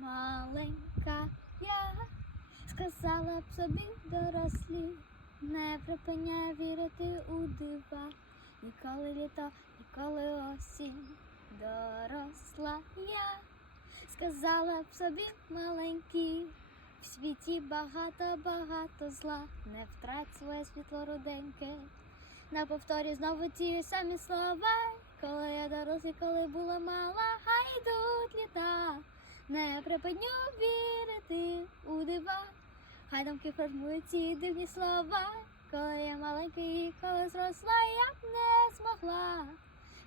маленька я сказала б собі дорослі, не припиняй вірити у дива, ніколи літо, ніколи осінь, доросла я, сказала б собі маленький, в світі багато, багато зла, не втрать своє світло руденьке. На повторі знову ті самі слова, коли я дорослі, коли була мала, хай йдуть літа. Не припиню вірити у дива, хай думки формують ці дивні слова. Коли я маленький, коли зросла, я не змогла.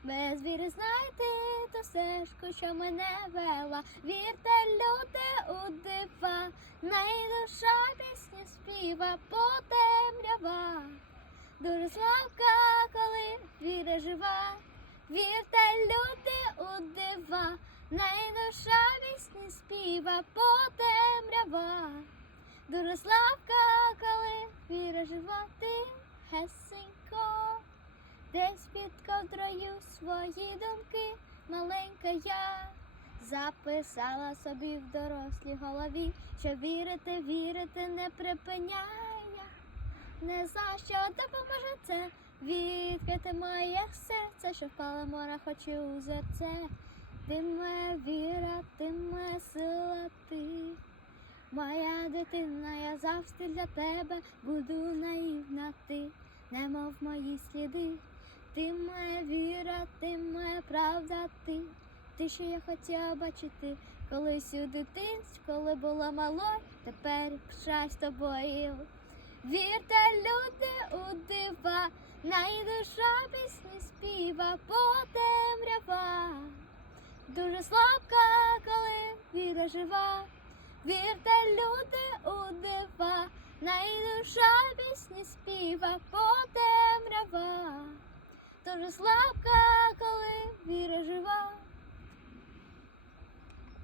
Без віри знайти ту стежку, що мене вела. Вірте, люди, у дива, найдуша пісні співа потемрява. Дуже слабка, коли віра жива. Вірте, люди, у дива, найдуша пісні потемрява. Дуже слабка, коли віра гесенько, десь під ковдрою свої думки, маленька я записала собі в дорослій голові, що вірити, вірити не припиняє. Не за що допоможе це відкрити моє серце, що впало море хочу у зерце. Ти моя ти моя сила, ти. Моя дитина, я завжди для тебе буду наївна ти, немов мої сліди. Ти моя віра, ти моя правда, ти. Ти, що я хотіла бачити колись у дитинстві, коли була малою, тепер пишаюсь тобою. Вірте, люди, у дива, найдуша пісні співа потемрява. Дуже слабка, коли віра жива. Вірте, люди, у дива, найдуша пісні співа потемрява. Дуже слабка,